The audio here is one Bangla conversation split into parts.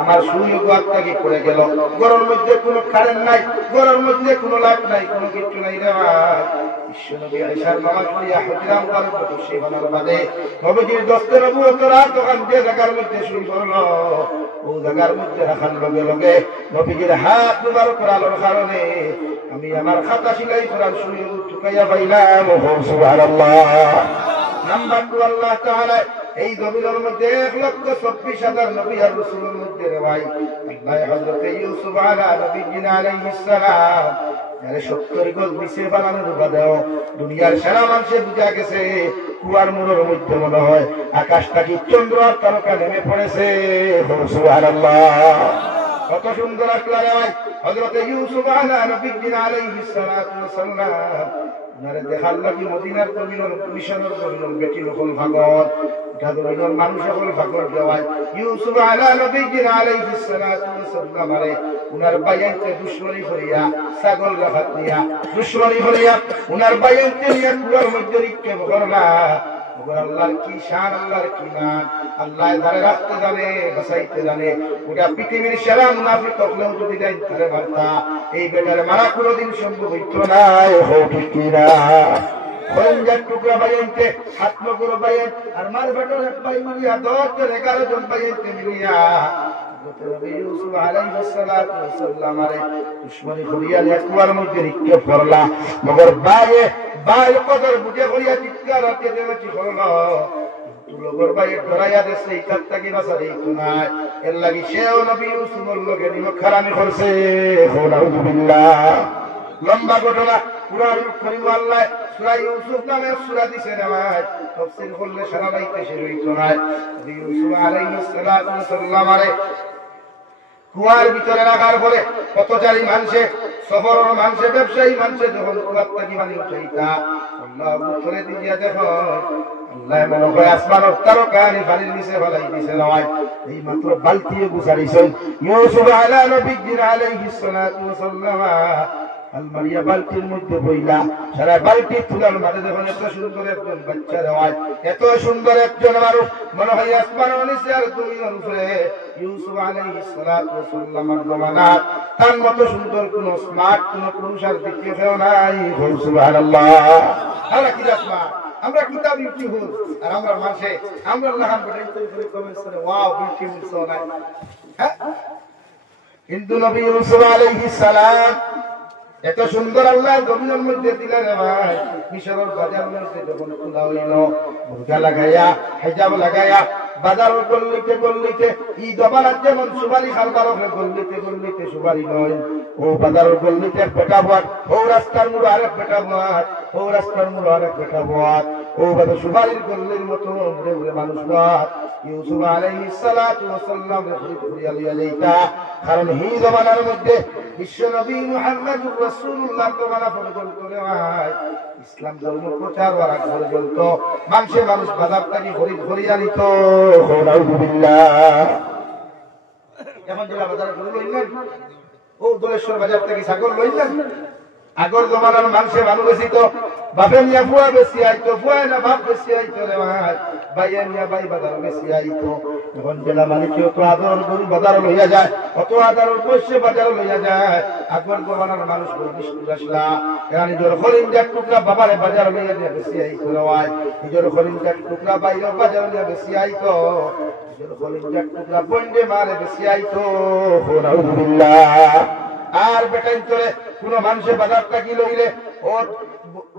আমার সুযোগ আত্মাকে পড়ে গেল। ঘরের মধ্যে কোনো কারেন্ট নাই, ঘরের মধ্যে কোনো লাইট নাই, কোনো কিছু নাই রে ভাই। বিশ্বনবী আয়েশার নামাজ পড়িয়া হজরাম করে বসে বানার বাদে নবীজির দস্তে নবুয়ত রাত ওখান যে জায়গার মধ্যে শুরু করলো, ও জায়গার মধ্যে রাখার লগে লগে নবীজির হাত মুবারক আলোর কারণে আমি আমার খাতা সিলাই করার সুযোগ চুকাইয়া পাইলাম। সুবহানাল্লাহ। নাম্বার 2 আল্লাহ তাআলা এই জমিনের মধ্যে 1,24,000 নবী আর রাসূলের মধ্যে রে ভাই আল্লাহ হযরত ইউসুফ আলাইহিস সালাম আরে 70 গজ নিচে বানানোর বাদেও দুনিয়ার সারা মানুষে বুঝা গেছে কুয়ার মুড়ের মধ্যে মনে হয় আকাশটা কি চন্দ্র আর তারকা নেমে পড়েছে। সুবহানাল্লাহ। কত সুন্দর আসলে ভাই হযরত ইউসুফ আলাইহিস সালাম নারে দেখার লাগি মদিনার জমিনের মিশনের জমিনের বেটি লোকল ভাগত এটা জমিনের মানুষ সকল ভাগত দেওয়ায় ইউসুফ আলাইহিস সালাম আরে উনার বাইয়াতে দুশমনি করিয়া ছাগল রাখাত নিয়া দুশমনি করিয়া উনার বাইয়াতে নিয়া কুয়ার মধ্যে রিক্কে করলা। আল্লাহর কি শান, আল্লাহর কি মান, আল্লাহ যারে রাখতে জানে বাঁচাইতে জানে। ওটা পৃথিবীর সেরা মুনাফিক হলেও যদি দেন তারে মারতা এই বেটারে মারা কোনোদিন সম্ভব হইত না। ঠিক না? হরিণজার টুকরা বাইনতে হাত মগর বাইন আর মার বেটার এক বাই মিলিয়া 10-11 জন বাইনতে মিলিয়া ইউসুফ আলাইহিস সালাম আরে দুশমনি করিয়া কুয়ার মধ্যে রিক্কে পড়লা। মগর বাই কদর বুঝে করিয়া চিৎকার আটকে দেওয়াছি হলো লোকের ভাই ডরাইয়া দেশে ইকাত থাকি বাঁচা দিত না। এর লাগি সেও নবী ইউসুফের লোকে নিমক খারামি করছে। নাউযুবিল্লাহ। লম্বা ঘটনা কুরআন কারীম আল্লাহ সূরা ইউসুফ নামে সূরা দিছে রে ভাই, তাফসীর করলে সারা রাইতে শেষ হইত না। ইউসুফ আলাইহিস সালাম আরে কুয়ার ভিতরে রাখার পরে পথচারী মানুষে সফরের মানুষে ব্যবসায়ী মানুষে যখন কুয়ার থাকি পানি উঠাইতা আল্লাহ উপরে দিয়া দেখো আল্লাহ মনে করে আসমানের তারকানি পানির নিচে ফেলাই দিছে নয়। এই মাত্র বালতিয়ে গুছাইছেন ইউসুফ আলাইহিস সালাম আলমারিয়া বালতির মধ্যে বইলা সারা বালতি তুলার মাঝে যখন এত সুন্দর একজন বাচ্চা দেওয়ায় এত সুন্দর একজন মানুষ মনে হয় আসমানের নিচে আর দুনিয়ার উপরে ইউসুফ আলাইহিস সালামের জমানাত তার মতো সুন্দর কোন স্মার্ট কোন পুরুষ আর দ্বিতীয় কেউ নাই। সুবহানাল্লাহ। আমরা কি স্মার্ট, আমরা কিতাব বিউটিফুল আর আমরা মানুষে আমরা লাহান বড়াইতে করে কমেন্টস করে ওয়াও বিউটিফুল সো নাইস। হ্যাঁ, কিন্তু নবী ইউসুফ আলাইহিস সালাম এত সুন্দর আল্লাহ জমিনের মধ্যে দিলেন রে ভাই। মিশরের বাজার মধ্যে যখন খোলা হইল বোরকা লাগাইয়া হিজাব লাগাইয়া বাজার গল্লিতে গল্লিতে ঈদ বানাত যেমন সুবারি খালবার গল্লিতে সুবারি নয়, ও বাজার গল্লিতে পেটা বাত, ও রাস্তার মুড়ো আরেক পেটা বাত, ও রাস্তার মুড়ো আরেক পেটা বাত, ও বাজার সুবারির গল্লির মতো উড়ে উড়ে মানুষ বাত। ইউসুফ আলাইহিস সালাম ঘুরিয়া লইয়া যাইতা, কারণ এই জমানার মধ্যে বিশ্ব নবী মুহাম্মদুর রাসূলুল্লাহ জমানা পর্যন্ত রে ভাই ইসলাম ধর্ম প্রচার হওয়ার পর্যন্ত মানুষ বাজার থেকে ঘুরিয়া নিত। নাউযুবিল্লাহ। এখন জেলা বাজার ঘুরে লইলেন, ও দোলেশ্বর বাজার থেকে ছাগল লইলেন। আগর জমানার মানুষে ভালো বেশি তো বাপে নিয়া ফুয়া বেশি আইতো, ফুয়া না বাপ বেশি আইতো রে ভাই, ভাইয়া নিয়া ভাই বাজার বেশি আইতো। এখন জেলা মালিকেও তো আদর গরু বাজার লইয়া যায়, অত আদর বসে বাজার লইয়া যায়। আগর জমানার মানুষ আসলা এরা নিজের হরিণজার টুকরা বাবারে বাজার লইয়া দিয়ে বেশি আইতো রে ভাই, নিজের হরিণজার টুকরা বাইরে বাজার লইয়া বেশি আইতো, নিজের হরিণজার টুকরা বন্ডে মারে বেশি আইতো। নাউযুবিল্লাহ। আর বেটাই তোরে কোন মানুষের বাজারটা কি লইলে ও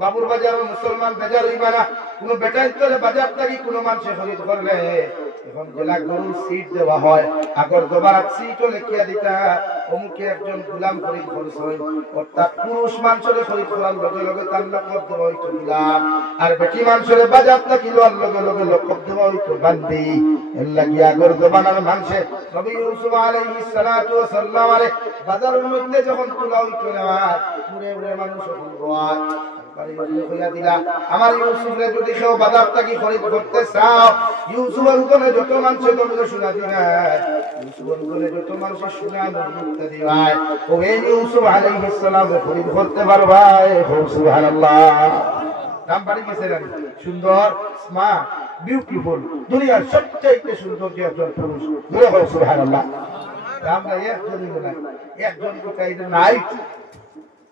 বাবুর বাজার মুসলমান বাজার হইবা না, কোন বেটাই তোরে বাজারটা কি কোন মানুষের খরিদ করলে এখন জেলা গরু সিট দেওয়া হয়। আগর জমানাত সিটও লেখিয়া দিতা অমুকে একজন গোলাম খরিদ করছে, অর্থাৎ পুরুষ মানুষের খরিদ করার লগে লগে তার লকব দেওয়া হইতো গোলাম, আর বেটি মানুষের বাজারটা কি লওয়ার লগে লগে লকব দেওয়া হইতো বান্দি। এর লাগি আগর জমানার মানুষে নবী ইউসুফ আলাইহিস সালাম আরে বাজারের মধ্যে যখন তোলা হইতো না পুরে পুরে মানুষ বলবায় আমার ইউসুফরে যদি কেউ বাজার থেকে খরিদ করতে চাও, ইউসুফের উপরে যত মানুষের দমনে শোনা দিবাই, ইউসুফের উপরে যত মানুষের শোনা মুক্ত দিবাই, ও এই ইউসুফ আলাইহিস সালাম খরিদ করতে পারবাই। সুবহানাল্লাহ। দাম বাড়ি গেছে সুন্দর স্মার্ট বিউটিফুল, দুনিয়ার সবচেয়ে সুন্দর যে একজন পুরুষ। বলে বলো সুবহানাল্লাহ। আমরা একজনই নাই, একজন কোথায় নাই,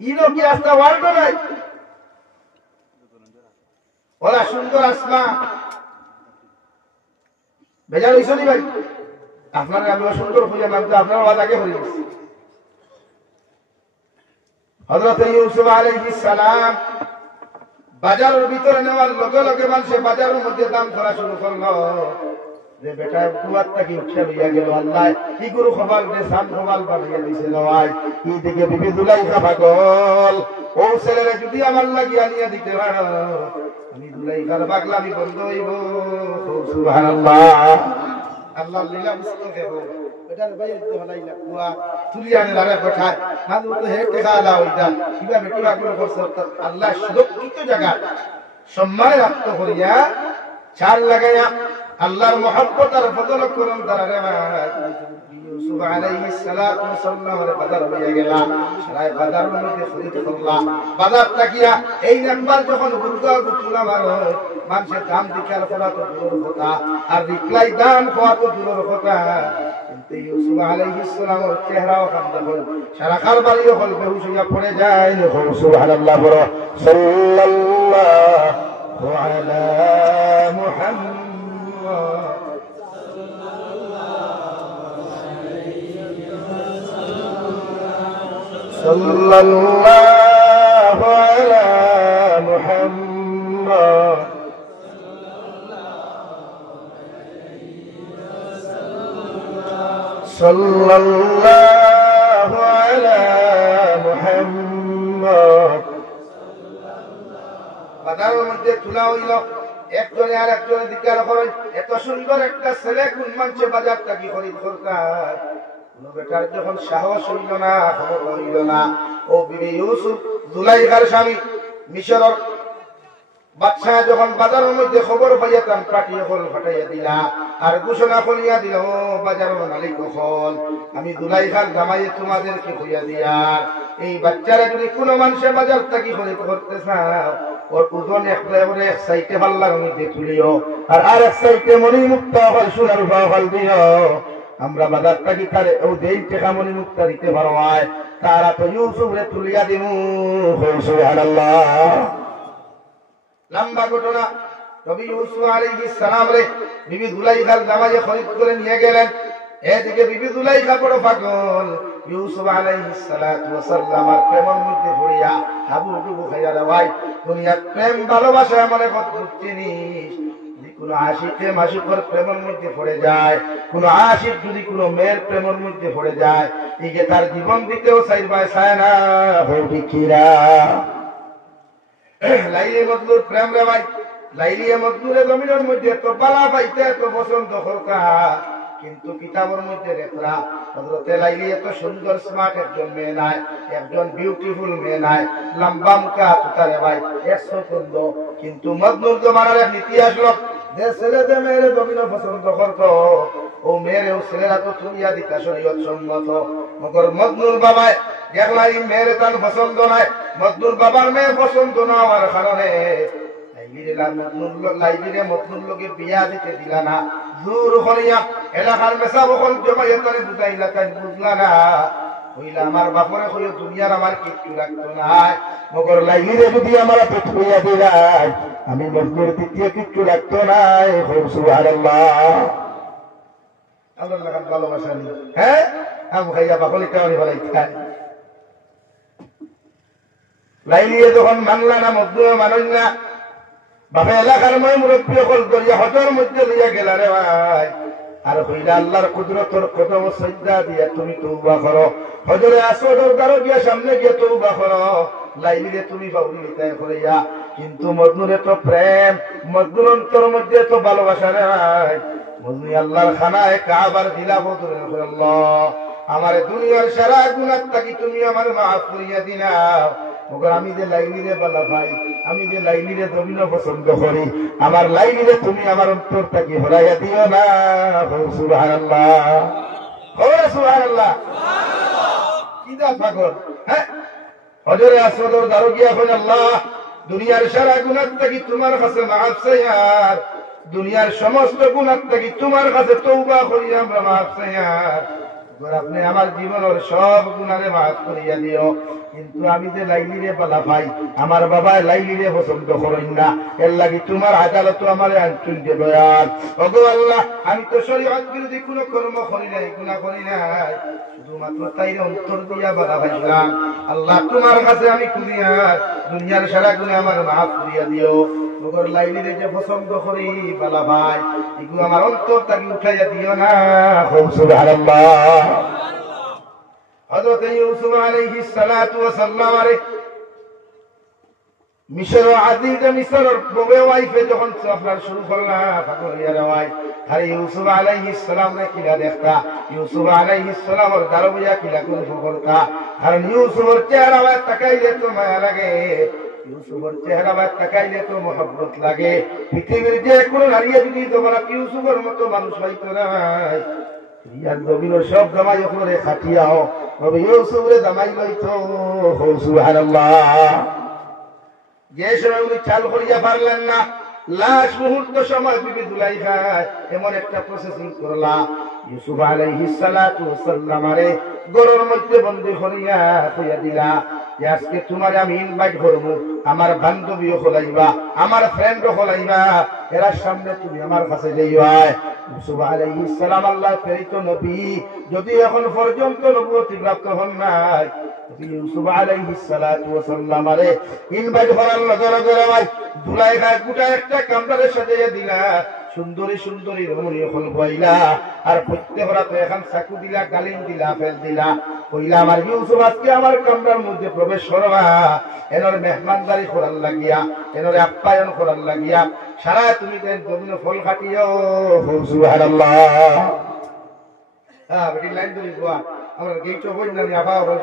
ইনো কি রাস্তা ওয়ার্ল্ড নাই। ওরা সুন্দর আসমা বেজার হইছ নি ভাই? আপনার আমি সুন্দর হইয়া মানতে আপনার আগে হয়ে গেছি। হযরত ইউসুফ আলাইহিস সালাম বাজারের ভিতরে নেওয়ার লগে লগে মানুষে বাজারের মধ্যে দাম ধরা শুরু করলো যে বেটা কুয়ারটা কি উঠে লইয়া গেল, আল্লাহ কি গুরু খবর যে সাম খবর বানিয়ে দিছে নয়। এই দিকে বিবি দুলাইখা পাগল, ও ছেলেরে যদি আমার লাগিয়ে আনিয়া দিতে পারো আমি দুলাইখার পাগলামি বন্ধ হইব। সুবহানাল্লাহ। আল্লাহ লীলা বুঝতে দেব বেটার ভাই তো হলাইলা কুয়া তুলি আনে লারে পাঠায় মাঝে তো হে টেকা আলা হইতা কিবা বেটি আগুন করছে। আল্লাহ সুরক্ষিত জায়গা সম্মানে রাখত করিয়া চার লাগাইয়া আল্লাহর মহব্বত আর ফজল করম দ্বারা রে ইউসুফ আলাইহিস সালাতু ওয়াসসালাম রে বাজার হইয়া গেলা। সারায় বাজারের মধ্যে খরিদ করলা। বাজার তাকিয়া এই নাম্বার যখন গুরগা গুতুলা মারো মানুষের দাম দিকার করা তো দূরের কথা, আর রিপ্লাই দাম হওয়া তো দূরের কথা। কিন্তু ইউসুফ আলাইহিস সালামের চেহারাও কান্দা হল, সারা কারবারিও হল বেহুশ হইয়া পড়ে যায়। সুবহানাল্লাহ। বড় সাল্লাল্লাহু আলা মুহাম্মদ সাল্লাল্লাহু আলা মুহাম্মদ সাল্লাল্লাহু আলা মুহাম্মদ। বাজারের মধ্যে তুলা হইল, একজনে আর একজনে জিজ্ঞাসা করেন এত সুন্দর একটা ছেলে কোন মানুষে বাজারটা কি খরিদ করতাম। কোন বেটার যখন সাহস হইল না, খবর হইল না, ও বিবি ইউসুফ জুলাইখার স্বামী মিশরের বাদশাহ যখন বাজারের মধ্যে খবর পাইয়াতাম পাঠিয়ে হল ফাটাইয়া দিলা আর ঘোষণা করিয়া দিল, ও বাজারের মালিক হল আমি জুলাইখার জামাইয়ে তোমাদেরকে হইয়া দিয়া এই বাচ্চারা যদি কোনো মানুষের বাজার থাকি খরিদ করতে চাও ওর ওজন এক সাইটে পাল্লার মধ্যে তুলিও আর এক সাইটে মনি মুক্ত হল সোনার হল দিও। আমরা বাজার থাকি তারে ও যেই টেকা মনি মুক্ত দিতে পারো হয় তারা তো ইউসুফ রে তুলিয়া দিমু। সুবহানাল্লাহ। লম্বা ঘটনা। নবী ইউসুফ আলাইহিস সালাম রে বিবি জুলাইখার জামাইয়ে খরিদ করে নিয়ে গেলেন। এদিকে বিবি জুলাইখা বড় পাগল, ইউসুফ আলাইহিস সালাতু ওয়াসাল্লামের প্রেমের মধ্যে পড়িয়া হাবুডুবু খাইয়া দেওয়াই। দুনিয়ার প্রেম ভালোবাসা এমন এক অদ্ভুত জিনিস, কোন আশিকে মাসুকের প্রেমের মধ্যে পড়ে যায়, কোন আশিক যদি কোন মেয়ের প্রেমের মধ্যে পড়ে যায় একে তার জীবন দিতেও চাইবাই চায় না। হইকিরা লাইলি মজনুর প্রেম রে ভাই, লাইলি মজনুরে জমিনের মধ্যে তো বালা পাইতে এত পছন্দ করতা, কিন্তু কিতাবের মধ্যে লেখা হযরতে লাইলি এত সুন্দর স্মার্ট একজন মেয়ে নাই, একজন বিউটিফুল মেয়ে নাই, লম্বা মুখা তুতারে ভাই এত সুন্দর। কিন্তু মজনুর জমানার এক নীতি আসলো যে ছেলেতে মেয়েরে জমিন পছন্দ করতো ও মেয়েরে ও ছেলেরা তো তুলিয়া দিতা শরীয়ত সম্মত। মগর মজনুর বাবায় দেখলাই মেয়েরে তার পছন্দ নাই, মজনুর বাবার মেয়ে পছন্দ না হওয়ার কারণে লাইলিরে মজনুর লোকে বিয়া দিতে দিলা না। জোর করিয়া এলাকার মেসা বকল জমায়েতরে বুঝাইলা, তাই বুঝলা না হইলা আমার বাপরে হইয়া দুনিয়ার আমার কিচ্ছু রাখতো নাই। মগর লাইলিরে যদি আমার পেট হইয়া দিলাই আমি মজনুর দ্বিতীয় কিচ্ছু রাখতো নাই। সুবহানাল্লাহ। আল্লাহর লাগান ভালোবাসা নি হ্যাঁ আম খাইয়া বাপলি টাওয়ারি বলাই খায়। লাইলিয়ে যখন মানলা না মজনুর মানুষ না, বাবা এলাকার মই মুরব্বী সকল দরিয়া হজর মধ্যে লইয়া গেলা রে ভাই। আর হইলা আল্লাহর কুদরতর কদম সজ্জা দিয়া তুমি তওবা করো, হজরে আসরের দ্বারে গিয়া সামনে গিয়ে তওবা করো। লাইলিরে তুমি বাউরি লিতায় করিয়া, কিন্তু মজনুর এত প্রেম, মজনুর অন্তর মধ্যে এত ভালোবাসা রে ভাই। মজনু আল্লাহর খানায় কাবার দিলা বদরে আল্লাহ আমার দুনিয়ার সারা গুনাহ থাকি তুমি আমার মাফ করিয়া দিলাও। মগর আমি যে লাইলিরে বালা ভাই, আমি যে লাইলিরে জমিন পছন্দ করি, আমার লাইলিরে তুমি আমার অন্তর থাকি হরাইয়া দিও না। সুবহানাল্লাহ। সুবহানাল্লাহ। কি দা পাগল হ্যাঁ হজরে আসরের দ্বারে গিয়া কই আল্লাহ দুনিয়ার সারা গুনাহ থাকি তোমার কাছে মাফ চাই আর দুনিয়ার সমস্ত গুনাহ থেকে তোমার কাছে তওবা করি আমরা মাফ চাইয়ার আপনি আমার জীবনের সব গুনাহে মাফ করিয়া দিও। কিন্তু আমি যে লাইলিরে পালা ভাই আমার বাবা লাইলিরে পছন্দ করেন না, এর লাগি তোমার আদালত আমার আনতুন দে দয়াল। ওগো আল্লাহ, আমি তো শরীয়ত বিরোধী কোনো কর্ম করি নাই, গুনাহ করি নাই, শুধুমাত্র তাইরে অন্তর দিয়া বাধা পাইলাম। আল্লাহ তোমার কাছে আমি কুলিয়া দুনিয়ার সারা গুনাহ আমার মাফ করিয়া দিও। ওগো লাইলিরে যে পছন্দ করি বালা ভাই এগুলো আমার অন্তর থেকে উঠাইয়া দিও না। সুবহানাল্লাহ। হযরত ইউসুফ আলাইহিস সালাতু ওয়াস সালাম মিশর আজিজ মিশরের বউয়ে ওয়াইফে যখন আপনার শুরু করলা ফাকরিয়া রাওয়াই আরে ইউসুফ আলাইহিস সালাম নে কিলা দেখতা, ইউসুফ আলাইহিস সালামের দারবিয়া কিলা কোন করতা, কারণ ইউসুফের চেহারা তাকাইলে তো মায়া লাগে, ইউসুফের চেহারা তাকাইলে তো মহব্বত লাগে। পৃথিবীর যে কোনো নারী যদি তোমার ইউসুফের মতো মানুষ হইতো না, ইয়ার নবীর সব জামাই ওপরে খাটিয়াও নবী ইউসুফরে জামাই লইতো। সুবহানাল্লাহ। যে সময় উনি চাল করিয়া পারলেন না, লাশ মুহূর্ত সময় বিবি দুলাইখায় এমন একটা প্রসেসিং করলা, ইউসুফ আলাইহিস সালাতু ওয়াস সালাম আরে গরুর মধ্যে বন্দী করিয়া কইয়া দিলা যে আজকে তোমার আমি ইনভাইট করব, আমার বান্ধবীও খোলাইবা, আমার ফ্রেন্ডও খোলাইবা, এরা সামনে তুমি আমার কাছে যাইবা। ইউসুফ আলাইহিস সালাম আল্লাহ প্রেরিত নবী, যদি এখন পর্যন্ত নবুয়তি প্রাপ্ত হন নাই, ইউসুফ আলাইহিস সালাতু ওয়াস সালাম আরে ইনভাইট করার লগে লগে ভাই দুলাইখা গোটা একটা কামরারে সাজাইয়া দিলা, সুন্দরী সুন্দরী রমণী হল বইলা, আর প্রত্যেক রাতে এখন চাকু দিলা, গালিম দিলা, ফেল দিলা, কইলা আমার ইউসুফ আজকে আমার কামরার মধ্যে প্রবেশ করবা, এনর মেহমানদারি করার লাগিয়া, এনর আপ্যায়ন করার লাগিয়া সারা তুমি জমিন ফল খাটিও। সুবহানাল্লাহ। হ্যাঁ বেটি লাইন ধরি গোয়া আমার গেইটো বই না আবার